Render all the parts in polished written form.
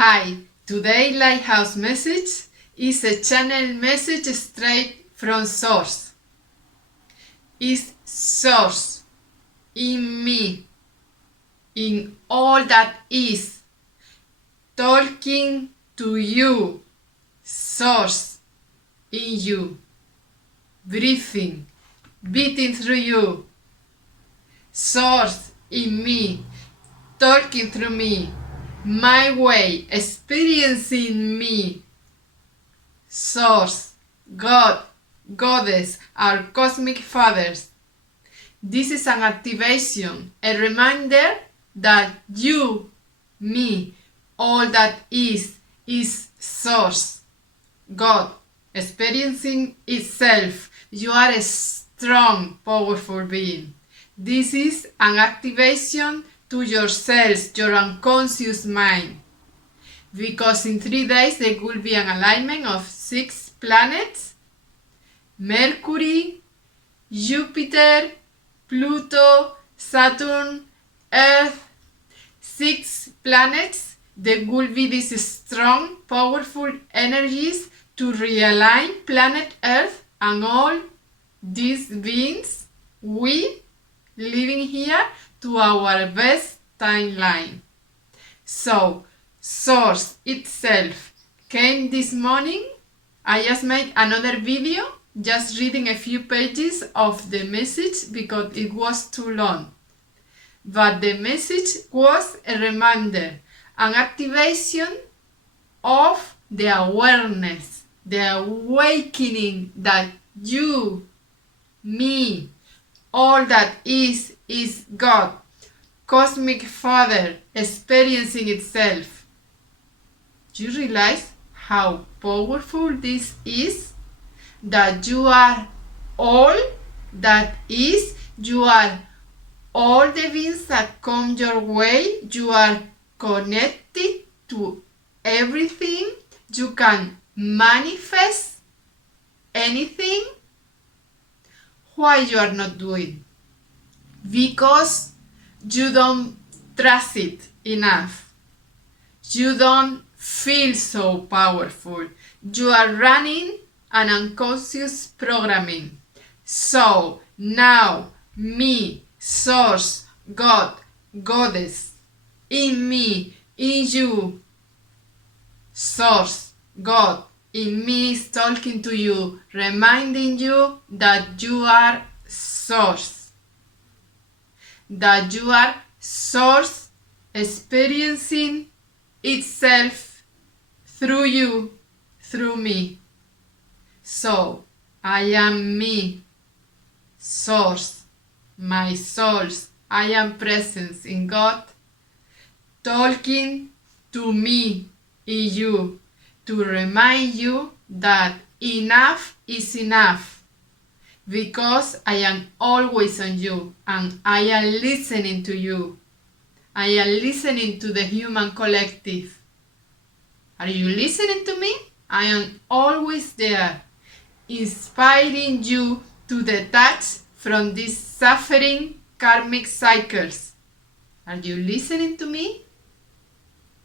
Hi, today Lighthouse Message is a channel message straight from Source. Is Source in me, in all that is, talking to you, Source in you, breathing, beating through you, Source in me, talking through me, my way, experiencing me, Source, God, Goddess, our cosmic fathers. This is an activation, a reminder that you, me, all that is Source, God, experiencing itself. You are a strong, powerful being. This is an activation to yourselves, your unconscious mind. Because in 3 days there will be an alignment of 6 planets: Mercury, Jupiter, Pluto, Saturn, Earth. 6 planets. There will be these strong, powerful energies to realign planet Earth and all these beings, we living here, to our best timeline. So, Source itself came this morning. I just made another video just reading a few pages of the message because it was too long. But the message was a reminder, an activation of the awareness, the awakening that you, me, all that is God, cosmic Father, experiencing itself. Do you realize how powerful this is? That you are all that is, you are all the beings that come your way, you are connected to everything, you can manifest anything. Why you are not doing? Because you don't trust it enough. You don't feel so powerful. You are running an unconscious programming. So now, me, Source, God, Goddess, in me, in you, Source, God, in me is talking to you, reminding you that you are Source. That you are Source experiencing itself through you, through me. So, I am me, Source, my souls. I am presence in God, talking to me in you, to remind you that enough is enough. Because I am always on you and I am listening to you. I am listening to the human collective. Are you listening to me? I am always there, inspiring you to detach from these suffering karmic cycles. Are you listening to me?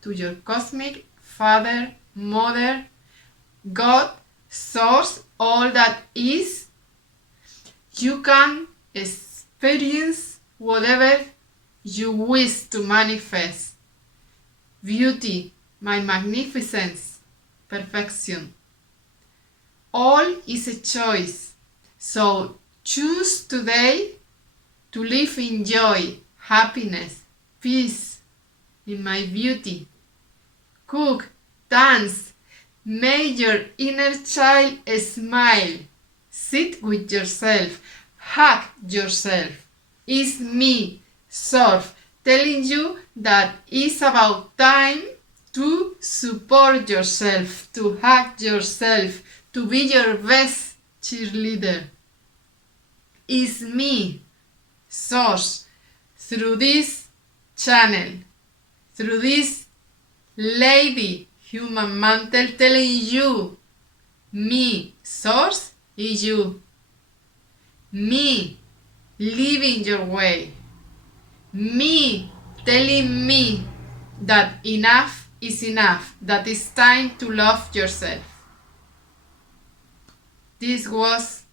To your cosmic Father, Mother, God, Source, all that is. You can experience whatever you wish to manifest. Beauty, my magnificence, perfection. All is a choice. So choose today to live in joy, happiness, peace, in my beauty. Cook, dance, make your inner child smile. Sit with yourself, hug yourself. It's me, Source, telling you that it's about time to support yourself, to hug yourself, to be your best cheerleader. It's me, Source, through this channel, through this lady human mantle, telling you, me, Source, is you. Me, living your way. Me, telling me that enough is enough, that it's time to love yourself. This was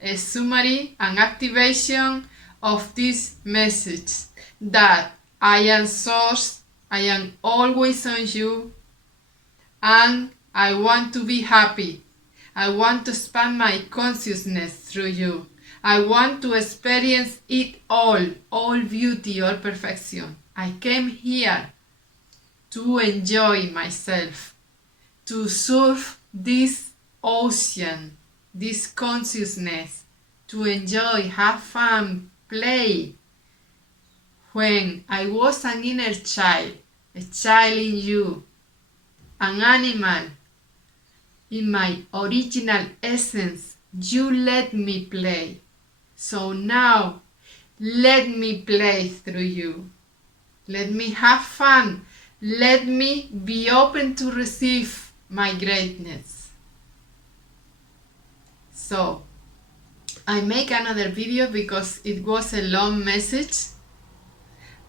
a summary and activation of this message, that I am source, I am always on you, and I want to be happy. I want to expand my consciousness through you. I want to experience it all beauty, all perfection. I came here to enjoy myself, to surf this ocean, this consciousness, to enjoy, have fun, play. When I was an inner child, a child in you, an animal, in my original essence, you let me play. So now, let me play through you. Let me have fun. Let me be open to receive my greatness. So, I make another video because it was a long message.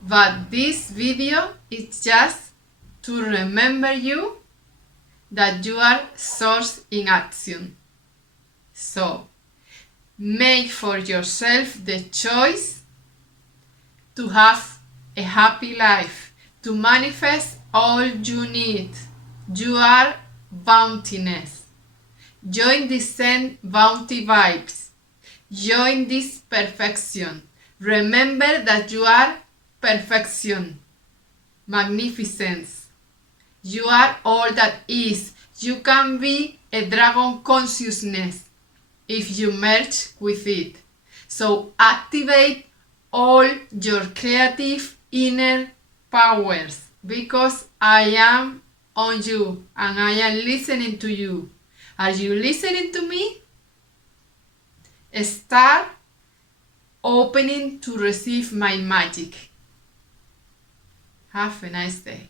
But this video is just to remember you that you are source in action. So, make for yourself the choice to have a happy life, to manifest all you need. You are bountiness. Join the Zen bounty vibes. Join this perfection. Remember that you are perfection, magnificence. You are all that is. You can be a dragon consciousness if you merge with it. So activate all your creative inner powers, because I am on you and I am listening to you. Are you listening to me? Start opening to receive my magic. Have a nice day.